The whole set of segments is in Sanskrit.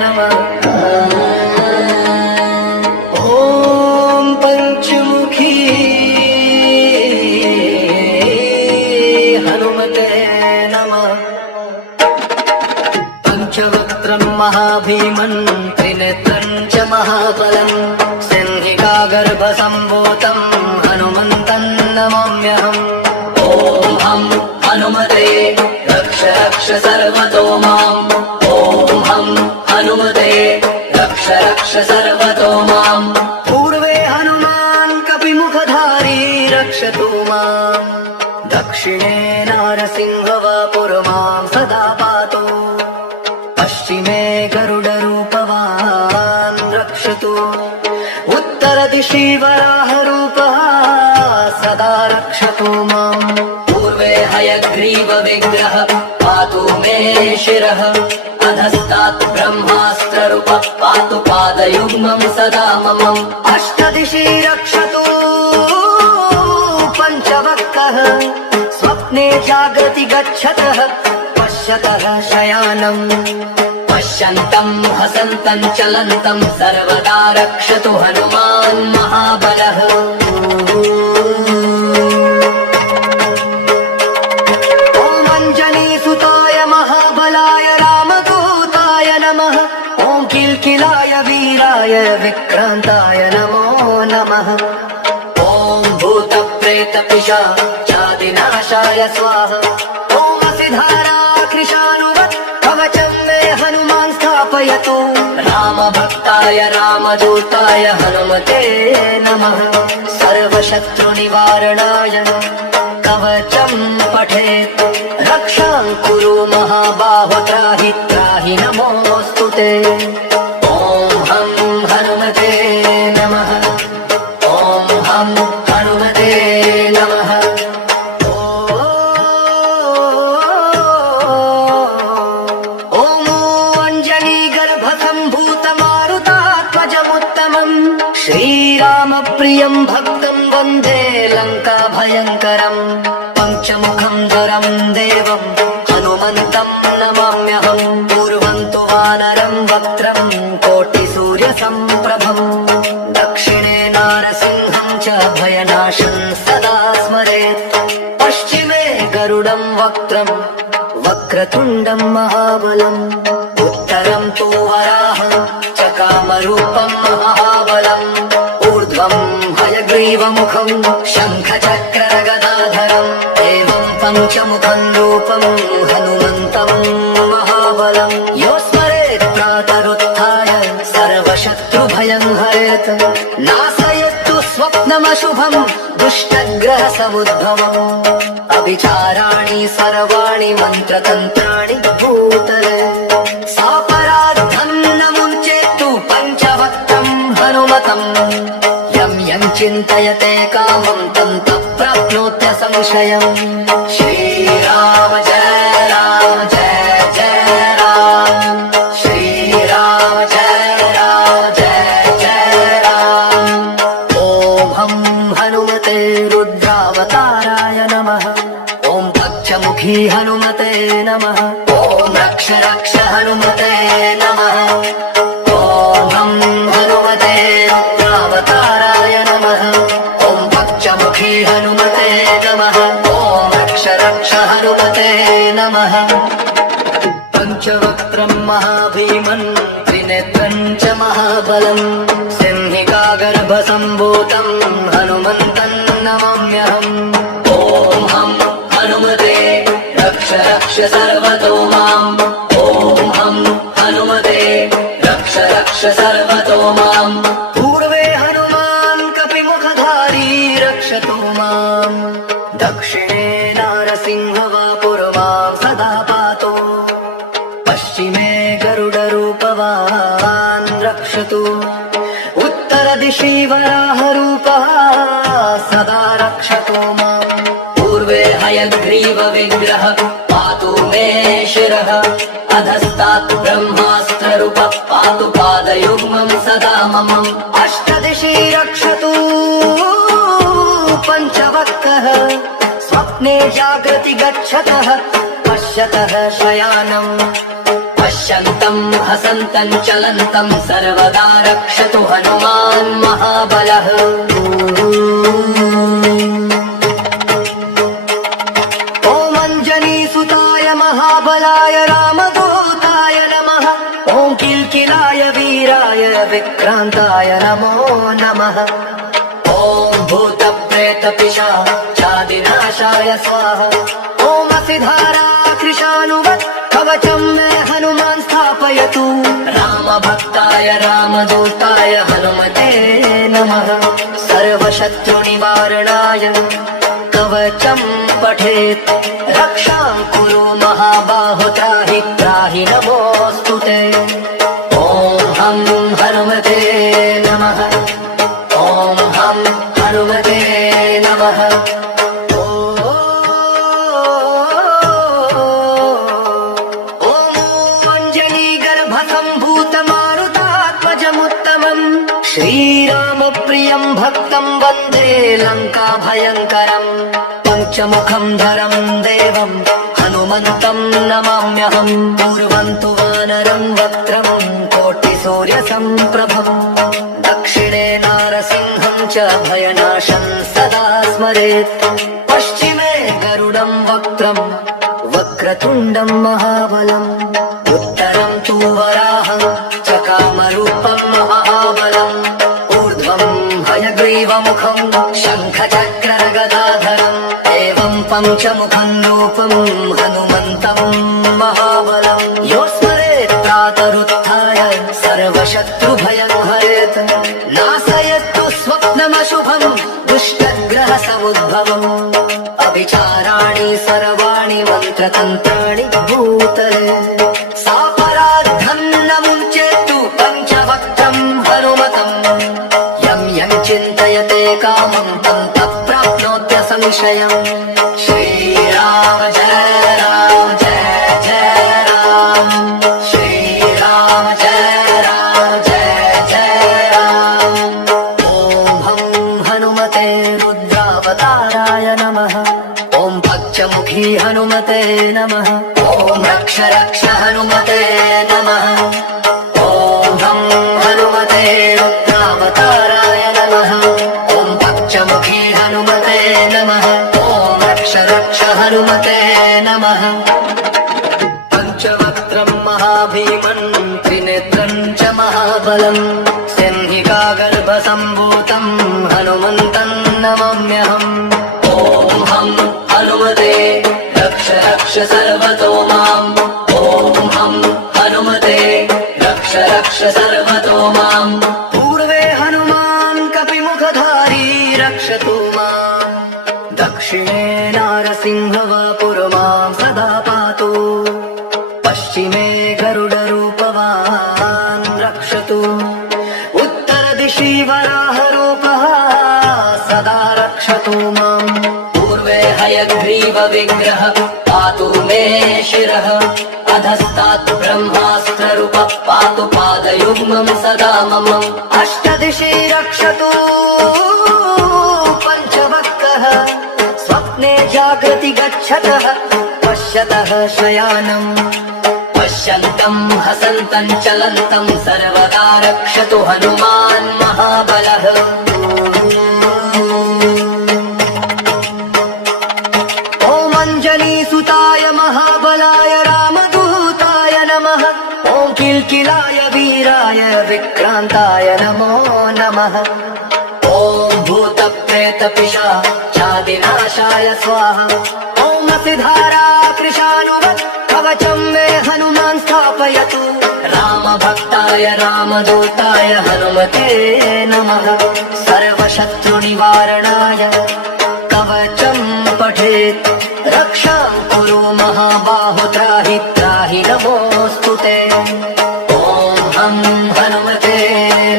नमः। ॐ पञ्चमुखी हनुमते नमः। पञ्चवक्त्रं महाभीमन् त्रिनेत्रं च महाबलं सिंहिकागर्भसम्भूतं हनुमन्तं नमाम्यहम्। ॐ हं हनुमते रक्ष रक्ष सर्वतो माम्। ॐ हं हनुमते रक्ष रक्ष सर्वतो माम्। पूर्वे हनुमान् कपिमुखधारी रक्षतु माम्। दक्षिणे नारसिंहवापुर्मां सदा पातु। पश्चिमे गरुडरूपवान् रक्षतु। उत्तरदिशि वराहरूपः सदा रक्षतु माम्। पूर्वे हयग्रीवविग्रह पातु मे शिरः। अधस्तात् ब्रह्मास्त्ररूपः पातु पादयुग्मं सदा मम। अष्टदिशि रक्षतु पञ्चवक्त्रः स्वप्ने जागृति गच्छतः पश्यतः शयानम्। पश्यन्तं हसन्तं चलन्तं सर्वदा रक्षतु हनुमान् महाबलः। ॐ अञ्जनीसुताय महाबलाय रामदूताय नमः। ॐ किल्किलाय वीराय विक्रान्ताय नमो नमः। ॐ भूतप्रेतपिशाचादिनाशाय स्वाहा। ॐ असिधाराकृशानुवत् कवचं मे हनुमान् स्थापयतु। रामभक्ताय रामदूताय हनुमते नमः। सर्वशत्रुनिवारणाय कवचं पठेत्। रक्षां कुरु महाबाहो त्राहि त्राहि नमोऽस्तु ते। ॐ हं हनुमते नमः। ॐ हं हनुमते नमः। ॐ अञ्जनीगर्भसम्भूतमारुतात्मजमुत्तमम् श्रीरामप्रियं भक्तं वन्दे लङ्काभयङ्करम्। पञ्चमुखं धरं देवं हनुमन्तं नमाम्यहम्। पूर्वं तु वानरं वक्त्रं कोटिसूर्यसम्प्रभम्। दक्षिणे नारसिंहं च भयनाशं सदा स्मरेत्। पश्चिमे गरुडं वक्त्रं वक्रतुण्डं महाबलम्। उत्तरं तु वराहं च कामरूपं महाबलम्। ऊर्ध्वं हयग्रीवमुखं शङ्खचक्रगदाधरम्। एवं पञ्चमुखं रूपं हनुमन्तं महाबलम्। यो स्मरेत् प्रातरुत्थाय सर्वशत्रुभयं हरेत्। नाशयतु स्वप्नमशुभं दुष्टग्रहसमुद्भवम्। अभिचाराणि सर्वाणि मन्त्रतन्त्राणि भूतले। सापराद्धं न मुञ्चेत्तु पञ्चवक्त्रं हनुमतम्। यं यं चिन्तयते कामं तं प्राप्नोत्य संशयम्। श्रीराम जय राम जय जय राम। श्रीराम जय राम जय जय राम। ॐ हं हनुमते रुद्रावताराय नमः। ॐ पञ्चमुखी हनुमते नमः। ॐ रक्ष रक्ष हनुमते नमः। ॐ हं हनुमते रुद्रावताराय नमः। ॐ पञ्चमुखी हनुमते नमः। ॐ रक्ष रक्ष हनुमते नमः। पञ्चवक्त्रं महाभीमन् त्रिनेत्रं च महाबलं सिंहिकागर्भसम्भूतं हनुमन्तं नमाम्यहम्। ॐ हं हनुमते रक्ष रक्ष सर्वतो माम्। ॐ हं हनुमते रक्ष रक्ष सर्वतो माम्। पूर्वे हनुमान् कपिमुखधारी रक्षतु माम्। दक्षिणे नारसिंहवापुर्मां सदा पातु। पश्चिमे गरुडरूपवान् रक्षतु। उत्तरदिशि वराहरूपः सदा रक्षतु माम्। पूर्वे हयग्रीवविग्रह पातु मे शिरः। अधस्तात् ब्रह्मास्त्ररूपः पातु पादयुग्मं सदा मम। अष्टदिशि रक्षतु पञ्चवक्त्रः स्वप्ने जागृति गच्छतः पश्यतः शयानम्। पश्य पश्यन्तं हसन्तं चलन्तं सर्वदा रक्षतु हनुमान् महाबलः। ॐ अञ्जनीसुताय महाबलाय रामदूताय नमः। ॐ किल्किलाय वीराय विक्रान्ताय नमो नमः। ॐ भूतप्रेतपिशाचादिनाशाय स्वाहा। ॐ असिधारा कृशानुवत् कवचं मे हनुमान् स्थापयतु। रामभक्ताय रामदूताय हनुमते नमः। सर्वशत्रुनिवारणाय कवचं पठेत्। रक्षां कुरु महाबाहो त्राहि त्राहि नमोऽस्तुते। ॐ हं हनुमते नमः। ॐ हं हनुमते नमः। श्रीरामप्रियं भक्तं वन्दे लङ्काभयङ्करम्। पञ्चमुखं धरं देवं हनुमन्तं नमाम्यहम्। पूर्वं तु वानरं वक्त्रं कोटिसूर्यसम्प्रभम्। दक्षिणे नारसिंहं च भयनाशं सदा स्मरेत्। पश्चिमे गरुडं वक्त्रं वक्रतुण्डं महाबलम्। उत्तरं तु वराहं चकामरूपं महाबलम्। ऊर्ध्वं हयग्रीवमुखं शङ्खचक्रगदाधरम्। एवं पञ्चमुखं रूपं हनुमन्तं महाबलम्। यो स्मरेत् प्रातरुत्थाय सर्वशत्रुभयं हरेत्। नाशयतु स्वप्नमशुभं दुष्टग्रहसमुद्भवम्। अभिचाराणि सर्वाणि मन्त्रतन्त्राणि भूतले। सापराद्धं न मुञ्चेत्तु पञ्चवक्त्रं हनुमतम्। यं यं चिन्तयते कामं तं तत्प्राप्नोत्य संशयम्। श्रीराम जय राम जय जय राम। श्रीराम जय राम जय जय राम। ॐ हं हनुमते रुद्रावताराय नमः। ॐ पञ्चमुखी हनुमते नमः। ॐ रक्ष रक्ष हनुमते नमः। ॐ हं हनुमते रुद्रावताराय नमः। ॐ पञ्चमुखी हनुमते नमः। ॐ रक्ष रक्ष हनुमते नमः। पञ्चवक्त्रं महाभीमन् त्रिनेत्रं च महाबलम्। सिंहिकागर्भसम्भूतं हनुमन्तं नमाम्यहम्। ॐ हं हनुमते रक्ष रक्ष सर्वतो माम्। ॐ हं हनुमते रक्ष रक्ष सर्वतो माम्। पूर्वे हनुमान् कपिमुखधारी रक्षतु माम्। दक्षिणे नारसिंहवपुर्मां सदा पातु। पश्चिमे गरुडरूपवान् रक्षतु। उत्तरदिशि वराहरूपः सदा रक्षतु माम्। पूर्वे हयग्रीवविग्रह पातु मे शिरः। अधस्तात् ब्रह्मास्त्ररूपः पातु पादयुग्मं सदा मम। अष्टदिशि रक्षतु पञ्चवक्त्रः। स्वप्ने जागृति गच्छतः पश्यतः शयानम्। पश्यन्तं हसन्तं चलन्तं सर्वदा रक्षतु हनुमान् महाबलः। ॐ अञ्जनीसुताय महाबलाय रामदूताय नमः। ॐ किल्किलाय वीराय विक्रान्ताय नमो नमः। ॐ भूतप्रेतपिशाचादिनाशाय स्वाहा। ॐ असिधारा कृशानुवत् कवचं मे हनुमान् स्थापयतु। रामभक्ताय रामदूताय हनुमते नमः। सर्वशत्रुनिवारणाय कवचं पठेत्। रक्षां कुरु महाबाहो त्राहि त्राहि नमोऽस्तुते। ॐ हं हनुमते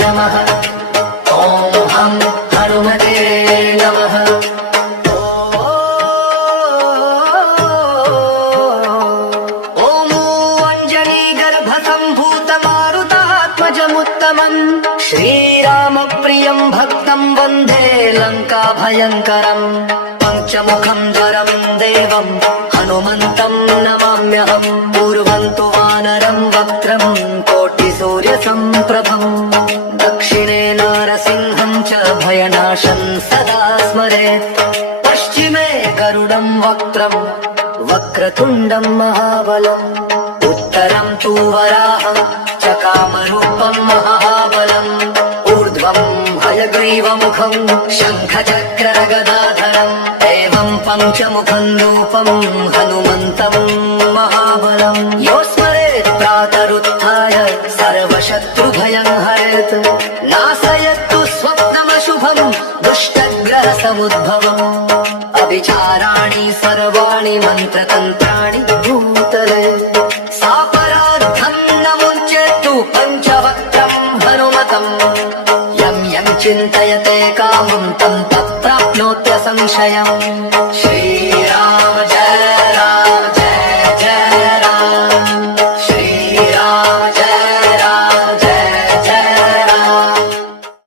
नमः। ॐ हं हनुमते नमः। ॐ अञ्जनीगर्भसम्भूतमारुतात्मजमुत्तमम्। श्रीरामप्रियं भक्तं वन्दे लङ्काभयङ्करम्। पञ्चमुखं धरं देवं हनुमन्तं नमाम्यहम्। पूर्वं तु वानरं वक्त्रम् प्रभम् दक्षिणे नारसिंहम् च भयनाशम् सदा स्मरेत् पश्चिमे गरुडम् वक्त्रम् वक्रतुण्डम् महाबलम् उत्तरम् तु वराहम् च कामरूपम् महाबलम् ऊर्ध्वम् हयग्रीवमुखम् शङ्खचक्रगदाधरम् एवम् पञ्चमुखम् रूपम् हनुमन्तम् महाबलम् यो स्मरेत् प्रातरुत्थाय सर्वशत्रुभयम् हरेत् नाशयत्तु स्वप्नमशुभम् दुष्टग्रहसमुद्भवम् अभिचाराणि सर्वाणि मन्त्रतन्त्राणि भूतले सापराद्धम् न मुञ्चेत्तु पञ्चवक्त्रम् हनुमतम् यम् यम् चिन्तयते कामम् तम् तत् प्राप्नोत्य संशयम्।